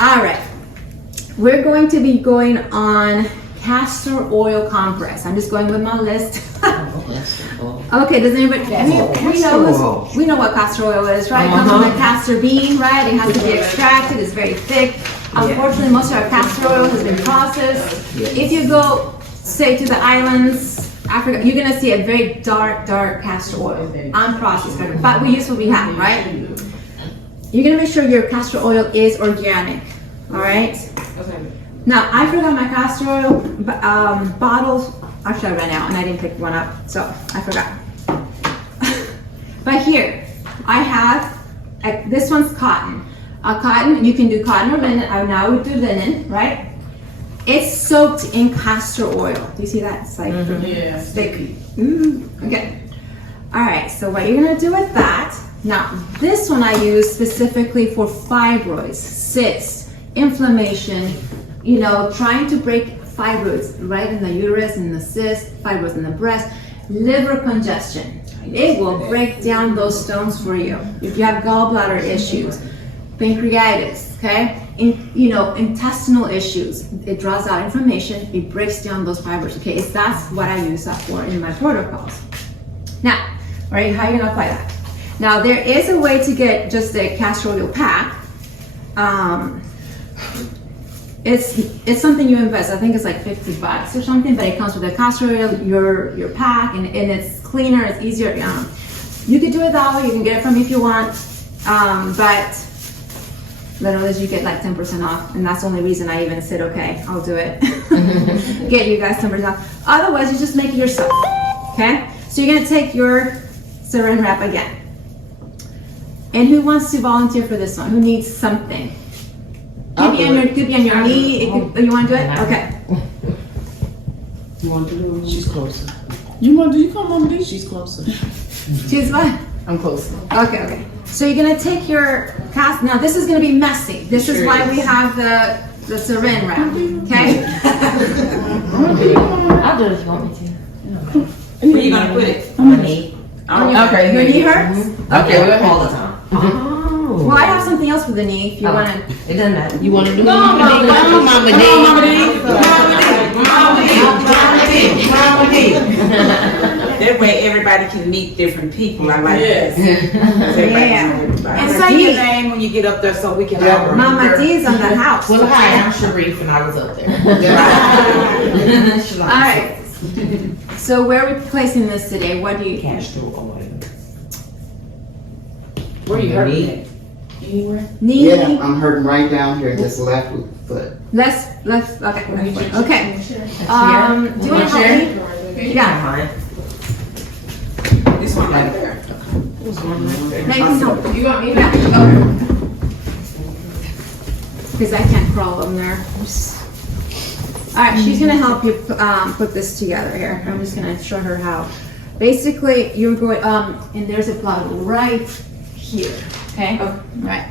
All right. We're going to be going on Castor Oil Compress. I'm just going with my list. Okay, does anybody, we know what castor oil is, right? It comes from the castor bean, right? It has to be extracted, it's very thick. Unfortunately, most of our castor oil has been processed. If you go, say, to the islands, Africa, you're gonna see a very dark castor oil, unprocessed, but we use what we have, right? You're gonna make sure your castor oil is organic, all right? Now, I forgot my castor oil bottles. Actually, I ran out and I didn't pick one up, so I forgot. But here, I have, this one's cotton. Cotton, you can do cotton or linen. I now would do linen, right? It's soaked in castor oil. Do you see that? It's like thick. Okay. All right, so what you're gonna do with that, now this one I use specifically for fibroids, cysts, inflammation, you know, trying to break fibroids right in the uterus, in the cyst, fibroids in the breast, liver congestion. It will break down those stones for you. If you have gallbladder issues, pancreatitis, okay, intestinal issues, it draws out inflammation, it breaks down those fibers. Okay, that's what I use that for in my protocols. Now, all right, how are you gonna apply that? Now, there is a way to get just a castor oil pack. It's something you invest. I think it's like $50 or something, but it comes with the castor oil, your pack, and it's cleaner, it's easier. You could do it that way. You can get it from me if you want, but literally you get like 10% off, and that's the only reason I even said, okay, I'll do it. Get you guys 10% off. Otherwise, you just make it yourself. Okay, so you're gonna take your saran wrap again. And who wants to volunteer for this one? Who needs something? Could be on your knee. You want to do it? Okay. You want to do it? She's closer. You come on me? She's closer. Choose what? I'm closer. Okay. So you're gonna take your cast. Now this is gonna be messy. This is why we have the saran wrap. Okay. I'll do it if you want me to. Where you gonna put it? On my knee. Okay. Your knee hurts? Okay, we're all the time. Well, I have something else for the knee if you want to. It doesn't matter. You want to do it? Mama D. That way everybody can meet different people. I like this. And say your name when you get up there so we can all Mama D is on the house. Well, hi, I'm Sharif and I was up there. All right. So where are we placing this today? What do you? Castor oil. Where you hurting? Anywhere? Knee? Yeah, I'm hurting right down here, this left foot. Left, okay. Okay. Do you want to help me? Yeah. This one right there. Now you can help. You want me to? Because I can't crawl on there. All right, she's gonna help you put this together here. I'm just gonna show her how. Basically, you're going, and there's a plug right here, okay? Right.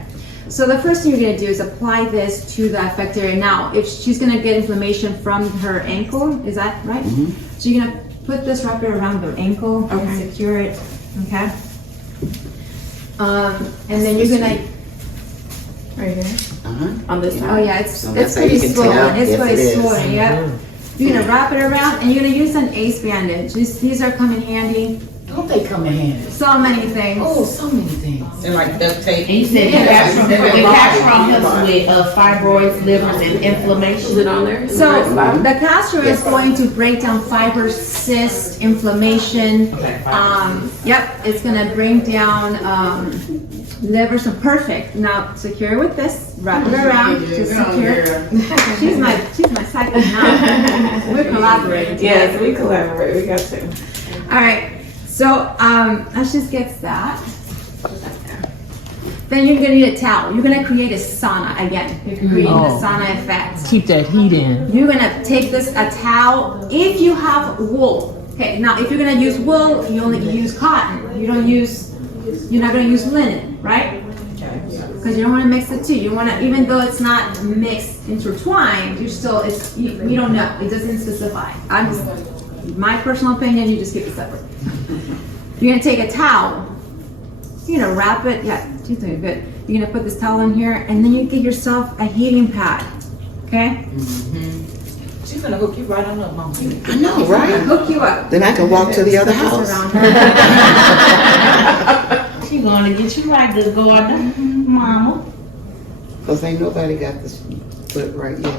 So the first thing you're gonna do is apply this to the affected area. Now, if she's gonna get inflammation from her ankle, is that right? Mm-hmm. So you're gonna put this right around the ankle and secure it, okay? And then you're gonna, right here? On this side? Oh yeah, it's that's how pretty you can swollen. tell. It's Yes, pretty it is. swollen, yeah. You're gonna wrap it around and you're gonna use an ace bandage. These are come in handy. Don't they come in handy? So many things. Oh, so many things. And like duct tape. And you said the Castor helps with fibroids, livers, and inflammation. Is it on there? So the castor is going to break down fibers, cysts, inflammation. Okay. Yep, it's gonna bring down liver. So perfect. Now secure it with this. Wrap it around. Just secure it. She's my psychic now. We're collaborating. Yes, we collaborate. We got to. All right. So Ash just gets that. Then you're gonna need a towel. You're gonna create a sauna again. You're creating the sauna effect. Keep that heat in. You're gonna take a towel. If you have wool, okay. Now, if you're gonna use wool, you only use cotton. You're not gonna use linen, right? Because you don't want to mix the two. You want to, even though it's not mixed, intertwined, you don't know. It doesn't specify. My personal opinion, you just keep it separate. You're gonna take a towel, you're gonna wrap it. Yeah, she's doing good. You're gonna put this towel in here, and then you get yourself a heating pad. Okay? She's gonna hook you right on up, Mama. I know, right? Hook you up. Then I can walk to the other This house. around her. She gonna get you right, good gardener, mama. Cause ain't nobody got this foot right yet.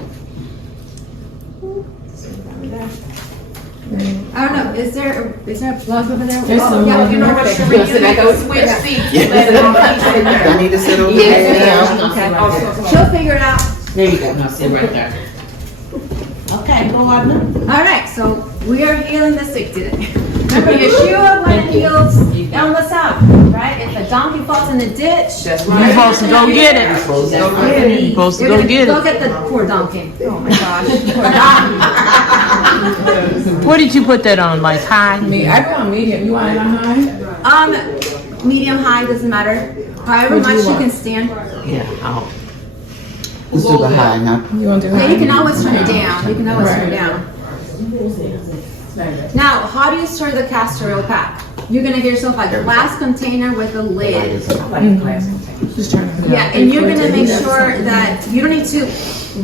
I don't know. Is there a plug over there? There's some yeah, more. you know what? Perfect. Sheree, So that goes- switch seats. I need to sit over Yes, there. ma'am. Okay. She'll figure it out. There you go, now sit right there. Okay, gardener. All right, so we are healing the sick today. Remember, Yeshua went and healed on the south, right? If a donkey falls in the ditch, That's You're right. supposed to go get it. That's You're supposed to you're go gonna get go it. get the poor donkey. Oh my gosh, poor donkey. What did you put that on, like high? Me, I go on medium. You want it on high? Medium, high, doesn't matter. However What do you much you want? can stand. Yeah, let's do the high now. You want to do Yeah, high? you can always turn it down. You can always turn it down. Now, how do you store the castor oil pack? You're gonna get yourself a glass container with a lid. Just turn it. Yeah, and you're gonna make sure that you don't need to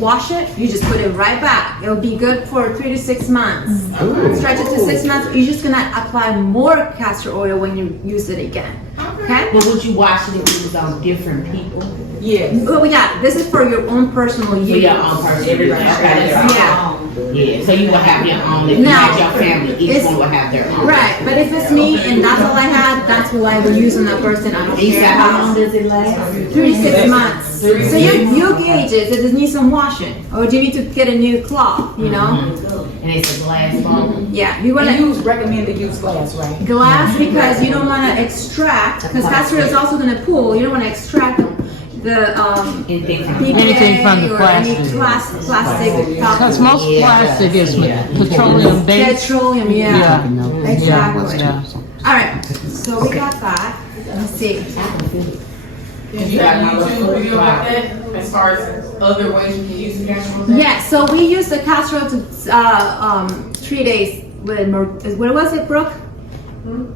wash it. You just put it right back. It'll be good for 3 to 6 months. Stretch it to 6 months. You're just gonna apply more castor oil when you use it again. Okay? But would you wash it if it was on different people? Yes. Oh yeah, this is for your own personal use. For your own person? Everybody Okay, got that's their fine. Yeah. Yeah, so you will have your own, if you Now, had your family, each it's- one will have their own. Right, but if it's me and that's all I had, that's what I would use on that person. I don't You said care. how long does it last? 3 to 6 months. So you gauge it. Does it need some washing, or do you need to get a new cloth? You know? And it's a glass bottle? Yeah, you And wanna use recommended use glass, right? glass because you don't wanna extract because castor oil is also gonna pool. You don't wanna extract the Anything from BPA Anything from the or any plastic. plastic. Because most plastic is petroleum based. Petroleum, yeah. Yeah. Exactly. Yeah. All right, so we got that. Let's see. Did you have a YouTube video about that? As far as other ways you can use the castor oil? Yeah, so we used the castor oil to 3 days with what was it, Brooke?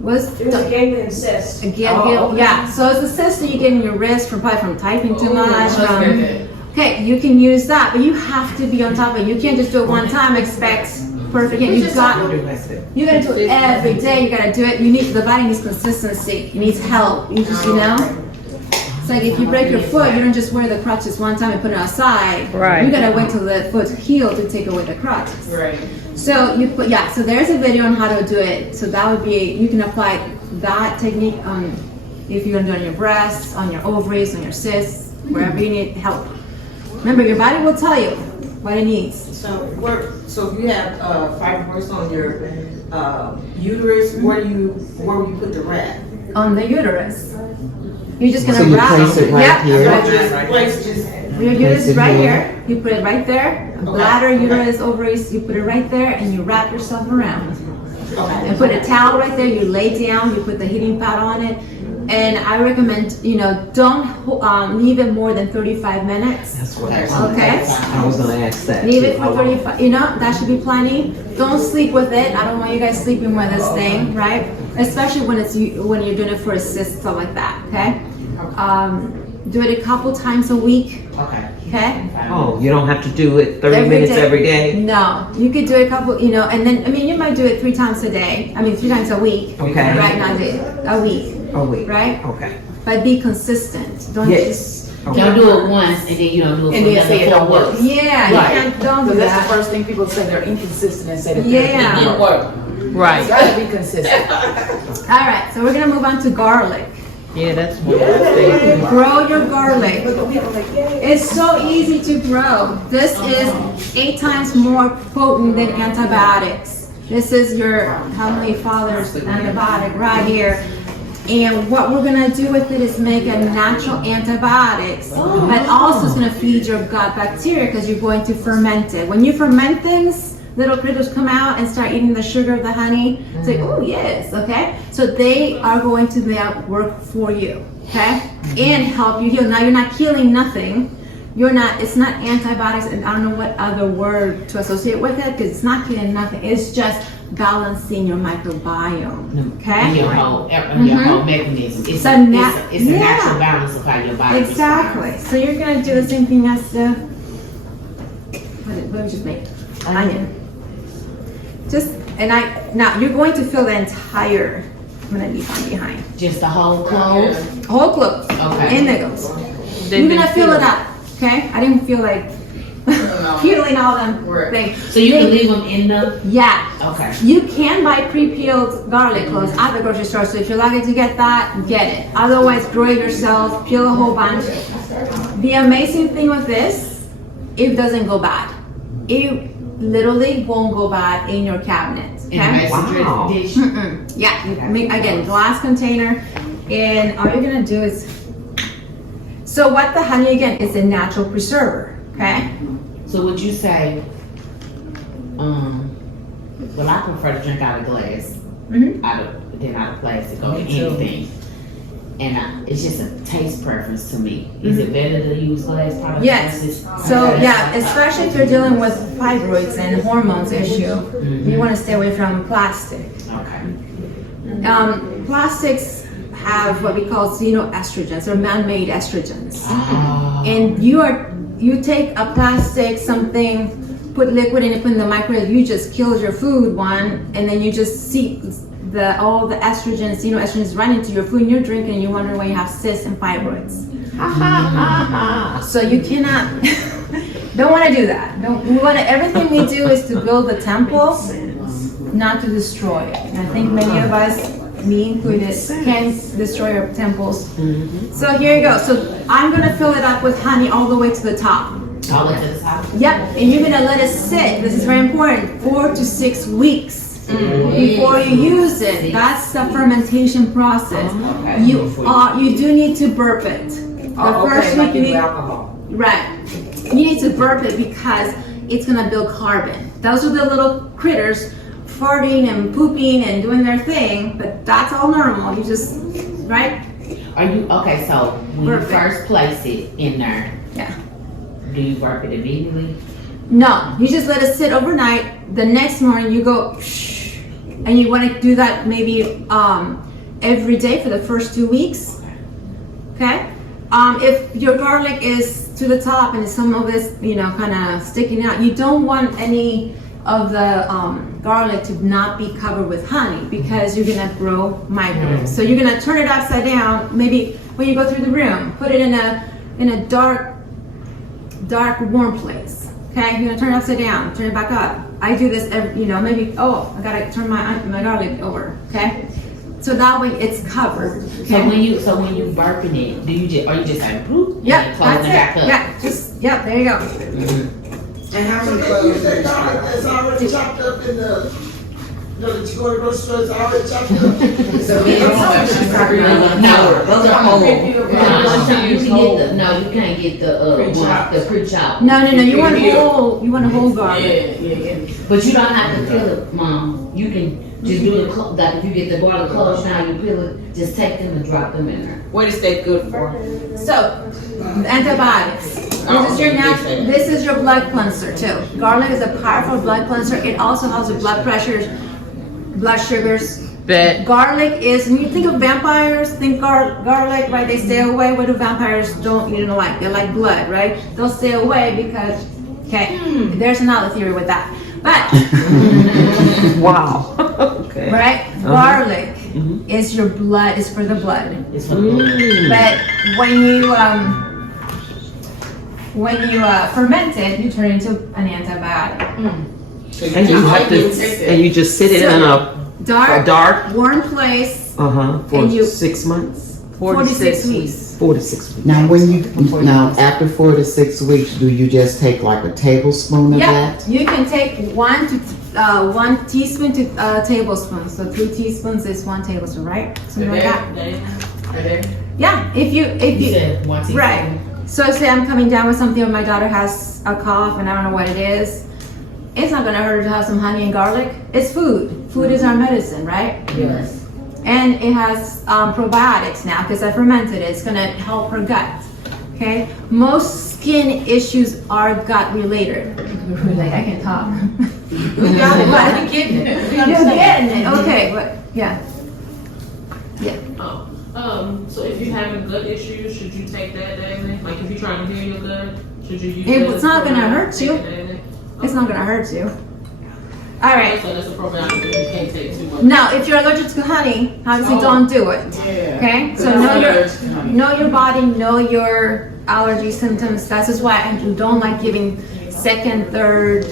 Was It was a ganglion cyst. yeah. So it's a cyst that you get in your wrist from probably from typing too much. That's very good. Okay, you can use that, but you have to be on top of it. You can't just do it one time, expect perfect. You gotta do it every day. You gotta do it. You need the body needs consistency. It needs help. You just It's like if you break your foot, you don't just wear the crutches one time and put it aside. Right. You gotta wait till the foot's healed to take away the crutches. Right. So you put so there's a video on how to do it. So that would be you can apply that technique on if you're gonna do it on your breasts, on your ovaries, on your cysts, wherever you need help. Remember, your body will tell you what it needs. So if you have fibroids on your uterus, where will you put the rat? On the uterus. You're just gonna So you wrap place it right Yep, here? right. Just Your uterus Place it right here. here. You put it right there. Bladder, uterus, ovaries. You put it right there, and you wrap yourself around. And put a towel right there. You lay down. You put the heating pad on it. And I recommend, don't leave it more than 35 minutes. That's what I Okay. was gonna ask that. Leave too. it for 35. That should be plenty. Don't sleep with it. I don't want you guys sleeping with this thing, right? Especially when you're doing it for a cyst, stuff like that. Okay. Do it a couple times a week. Okay. Okay. Oh, you don't have to do it 30 Every minutes day. every day? No, you could do it a couple, and then, you might do it 3 times a day. 3 times a week. Okay. Right, not a week, Oh, wait. right? Okay. But be consistent. Don't Yes. Okay. Don't do it once and then you don't do it And for then say it another don't 4 work. weeks. Yeah, you Right. can't, don't do Because that's the that. first thing people say, they're inconsistent and say that Yeah. it didn't work. Right. It's gotta be consistent. All right, so we're gonna move on to garlic. Yeah, that's one of the things. Grow your garlic. It's so easy to grow. This is 8 times more potent than antibiotics. This is your Heavenly Father's antibiotic right here. And what we're gonna do with it is make a natural antibiotics, but also it's gonna feed your gut bacteria because you're going to ferment it. When you ferment things, little critters come out and start eating the sugar of the honey. It's like, oh yes, okay? So they are going to now work for you, okay? And help you heal. Now you're not killing nothing. It's not antibiotics, and I don't know what other word to associate with it because it's not killing nothing. It's just balancing your microbiome. Okay. In your whole mechanism. It's So a yeah. natural balance of how your body Exactly. responds. So you're gonna do the same thing as the what did we just make? Onion. Now you're going to fill the entire. I'm gonna leave one behind. Just the whole clove. Whole clove. Okay. In there goes. You're gonna fill it up. Okay. I didn't feel like peeling all them things. So you can leave them in the. Yeah. Okay. You can buy pre-peeled garlic cloves at the grocery store, so if you're lucky to get that, get it. Otherwise, grow it yourself, peel a whole bunch. The amazing thing with this, it doesn't go bad. It literally won't go bad in your cabinet. In a Okay? Wow. dish. Yeah. Make, again, glass container, and all you're gonna do is. So what the honey again is a natural preserver. Okay. So would you say, well, I prefer to drink out of glass, Mhm. out of plastic or anything. And it's just a taste preference to me. Is it better to use glass products? Yes. versus- So yeah, especially if you're dealing with fibroids and hormones issue, you want to stay away from plastic. Okay. Plastics have what we call xenoestrogens or man-made estrogens, Oh. and you take a plastic something, put liquid in it, put in the microwave, you just killed your food and then you just see all the estrogens, xenoestrogens run into your food and you're drinking and you wonder why you have cysts and fibroids. So you cannot, don't want to do that. Everything we do is to build the temple, not to destroy it. And I think many of us, me included, can destroy our temples. So here you go. So I'm gonna fill it up with honey all the way to the top. All the way to the top. Yep, and you're gonna let it sit. This is very important. 4 to 6 weeks before you use it. That's the fermentation process. You do need to burp it. The first week you need alcohol. right. You need to burp it because it's gonna build carbon. Those are the little critters farting and pooping and doing their thing, but that's all normal. You just right. Are you okay? So when you Perfect. first place it in there, Yeah. do you burp it immediately? No, you just let it sit overnight. The next morning you go, shh, and you want to do that maybe every day for the first 2 weeks. Okay. If your garlic is to the top and some of this, kind of sticking out, you don't want any of the garlic to not be covered with honey because you're gonna grow microbes. So you're gonna turn it upside down. Maybe when you go through the room, put it in a dark, warm place. Okay, you're gonna turn it upside down, turn it back up. I do this every, maybe, I gotta turn my garlic over, okay? So that way it's covered, So okay? when you burping it, are you just like bloop? Yep, and closing it back that's up? it. Yeah, there you go. And how many cloves do you have? It's already chopped up in the, that you go to the grocery store, it's already chopped up. No, Those are whole. You can't get the pre-chop. No, you want a whole garlic. But you don't have to peel it, Mom. You can just do the like if you get the garlic closed down, you peel it. Just take them and drop them in there. What is that good for? So, antibiotics. This is your blood cleanser too. Garlic is a powerful blood cleanser. It also helps with blood pressures, blood sugars. Bet. Garlic is, when you think of vampires, think garlic, right? They stay away. What do vampires don't like? They like blood, right? They'll stay away because, there's another theory with that. But, Wow. Okay. right? Garlic is your blood, is for the blood. It's for the blood. But when you ferment it, you turn it into an antibiotic. And you have to, and you just sit it in a dark, warm place, for and you- 6 months, 46 weeks. 4 to 6 weeks. Now, after 4 to 6 weeks, do you just take like a tablespoon of Yeah, that? you can take 1 teaspoon to a tablespoon. So 2 teaspoons is 1 tablespoon, right? Something like that. Yeah, if you said 1 teaspoon. right. So say I'm coming down with something, or my daughter has a cough and I don't know what it is. It's not gonna hurt her to have some honey and garlic. It's food. Food is our medicine, right? Yes. And it has probiotics now because I fermented it. It's gonna help her gut. Okay. Most skin issues are gut related. I can talk. We got it, but we getting it. We You're understand. getting it, okay, but, yeah. So if you're having gut issues, should you take that daily? Like if you're trying to heal your gut, should you use that? It's not gonna hurt Take you. it daily? It's not gonna hurt you. Alright, So that's a probiotic that you can't take too much. now, if you're allergic to honey, obviously don't do it. Okay, so know your body, know your allergy symptoms. That's just why I don't like giving second, third,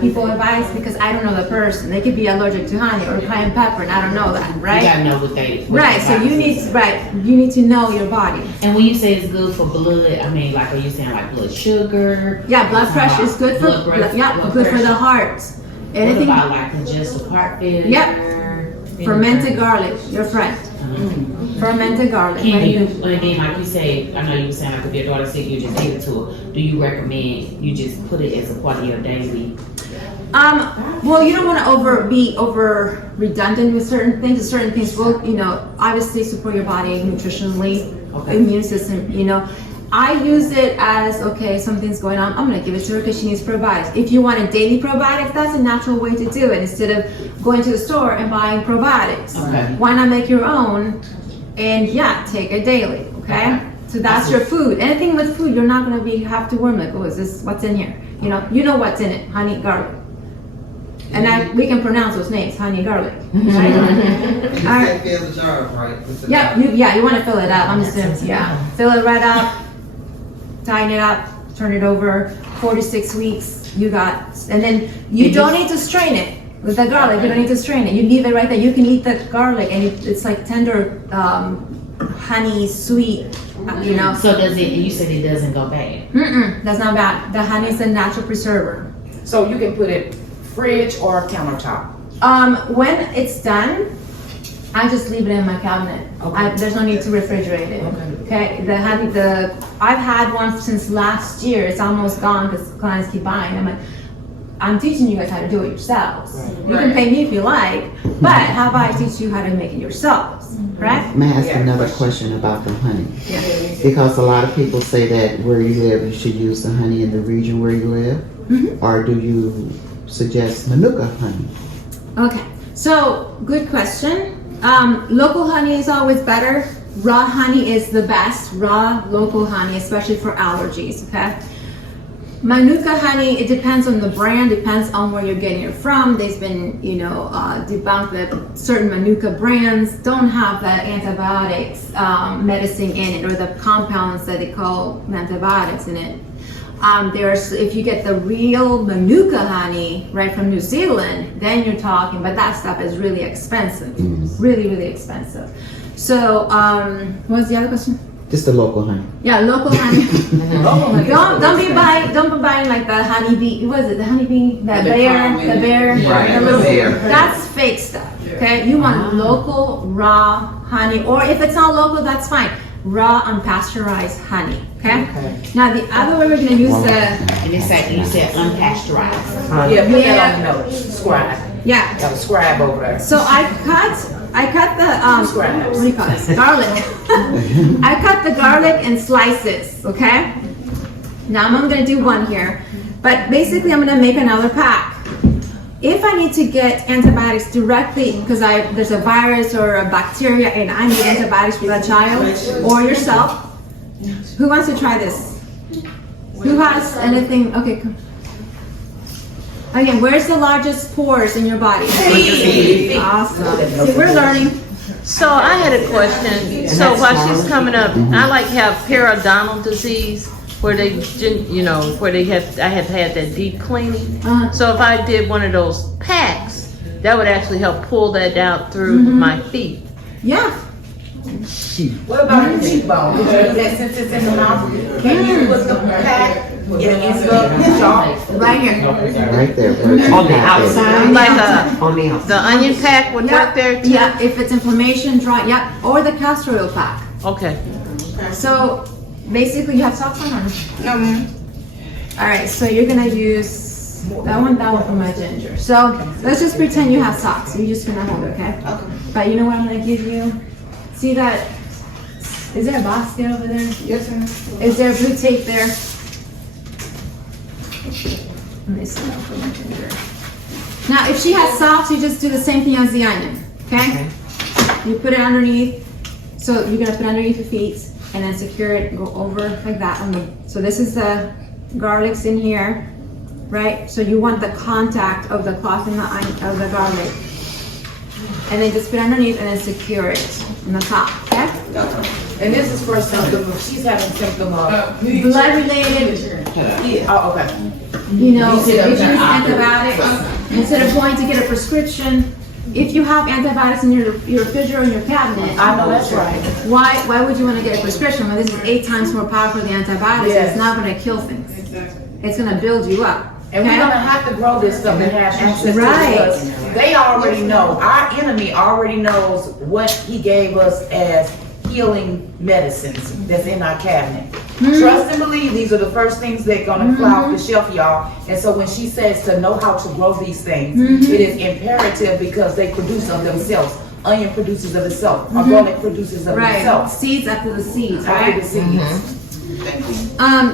people advice because I don't know the person. They could be allergic to honey or cayenne pepper, and I don't know that, You right? gotta know what they. Right. So you need to know your body. And when you say it's good for blood, I mean, like, are you saying like blood sugar? Yeah, blood pressure is good for Blood pressure, blood good for pressure. the heart. What Anything about like congestive heart failure? Yep. fermented garlic, your friend. Fermented garlic. Can you, and then like you say, I know you were saying like if your daughter's sick, you just give it to her. Do you recommend you just put it as a part of your daily? Well, you don't want to be over redundant with certain things. Certain things will, obviously support your body nutritionally, immune system, I use it as, okay, something's going on, I'm going to give it to her because she needs probiotics. If you want a daily probiotics, that's a natural way to do it instead of going to the store and buying probiotics. Okay. Why not make your own and take it daily, okay? So that's your food. Anything with food, you're not going to have to worry like, oh, is this, what's in here? You know what's in it, honey, garlic. And we can pronounce those names, honey, garlic. Right? All right. Fill the jar up, right? You want to fill it up. I'm just gonna, fill it right up, tighten it up, turn it over, 4 to 6 weeks, you got, and then you don't need to strain it. With the garlic, you don't need to strain it. You leave it right there. You can eat the garlic and it's like tender, honey, sweet, So does it, you said it doesn't go bad? That's not bad. The honey is a natural preserver. So you can put it fridge or countertop. When it's done, I just leave it in my cabinet. Okay. There's no need to refrigerate it. Okay. The honey, I've had one since last year. It's almost gone because clients keep buying. I'm teaching you guys how to do it yourselves. You can pay me if you like, but how about I teach you how to make it yourselves, right? May I ask another question about the honey? Yeah. Because a lot of people say that where you live, you should use the honey in the region where you live, or do you suggest Manuka honey? Okay, so good question. Local honey is always better. Raw honey is the best. Raw local honey, especially for allergies. Okay. Manuka honey, it depends on the brand, depends on where you're getting it from. There's been, debunked that certain Manuka brands don't have the antibiotics medicine in it, or the compounds that they call antibiotics in it. If you get the real Manuka honey right from New Zealand, then you're talking, but that stuff is really expensive, really, really expensive. So, what was the other question? Just the local honey. Yeah, local honey. Don't be buying like the honeybee. What is it? The honeybee, the bear. Right, the little- the bear. That's fake stuff. Okay, you want local raw honey, or if it's not local, that's fine. Raw unpasteurized honey. Okay. Now the other way we're gonna use the And it's like you said unpasteurized. Yeah, put that on the note, scribe. Got a scribe over there. So I cut the what do you call it? Garlic. I cut the garlic in slices. Okay. Now I'm gonna do one here, but basically I'm gonna make another pack. If I need to get antibiotics directly because there's a virus or a bacteria and I need antibiotics for that child or yourself, who wants to try this? Who has anything? Okay, come. Again, where's the largest pores in your body? Awesome. See, we're learning. So I had a question. So while she's coming up, I have periodontal disease where I have had that deep cleaning. So if I did one of those packs, that would actually help pull that out through my feet. Yeah. What about the cheekbone? Can you do that since it's in the mouth? Can you put the pack in the jaw? Right here. Right there. where it's On the packed. outside? Like On the outside. the onion pack would work there too? Yeah, if it's inflammation, dry, or the castor oil pack. Okay. So basically you have socks on? No, ma'am. All right, so you're gonna use that one for my ginger. So let's just pretend you have socks. You're just gonna hold it, okay? Okay. But you know what I'm gonna give you? See that? Is there a basket over there? Yes, ma'am. Is there blue tape there? Let me see. I'll put my finger. Now, if she has socks, you just do the same thing as the onion, okay? You put it underneath. So you're gonna put it underneath your feet and then secure it and go over like that. So this is the garlic's in here, right? So you want the contact of the cloth and of the garlic. And then just put it underneath and then secure it in the top, okay? And this is for symptom, if she's having symptom of. Blood related, Oh, okay. you know, if you use antibiotics, instead of going to get a prescription, if you have antibiotics in your refrigerator or in your cabinet, I know that's right. why would you want to get a prescription when this is 8 times more powerful than antibiotics? Yes. It's not going to kill things. It's going to build you up. And we're gonna have to grow this stuff and have access to it because they already know, our enemy already knows what he gave us as healing medicines that's in our cabinet. Trust and believe, these are the first things that gonna fly off the shelf, y'all. And so when she says to know how to grow these things, it is imperative because they produce of themselves. Onion produces of itself. Garlic produces of itself. Seeds after the seeds, After right? the seeds.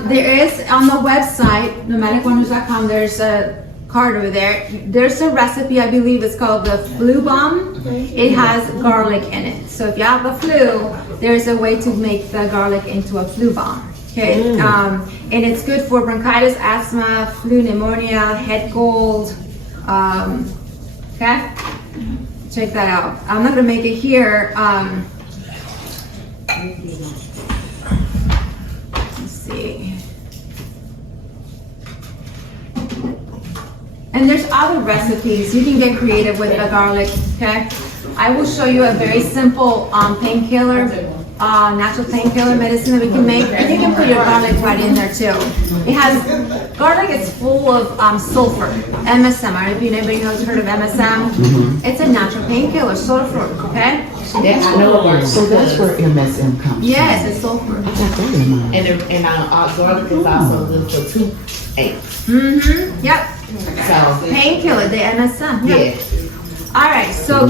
There is on the website, nomadicwonders.com, there's a card over there. There's a recipe, I believe it's called the flu bomb. It has garlic in it. So if you have the flu, there's a way to make the garlic into a flu bomb. Okay, and it's good for bronchitis, asthma, flu, pneumonia, head cold. Okay, check that out. I'm not gonna make it here. See. And there's other recipes. You can get creative with the garlic, okay? I will show you a very simple painkiller, natural painkiller medicine that we can make. And you can put your garlic right in there too. It has, garlic is full of sulfur, MSM. I don't know if anybody knows, heard of MSM. It's a natural painkiller, sulfur, okay? That I know about. So that's where MSM comes from. Yes, it's sulfur. I got that in mind. And our garlic is also good for toothache. Yep. So Painkiller, the MSM. Yep. yeah. All right, so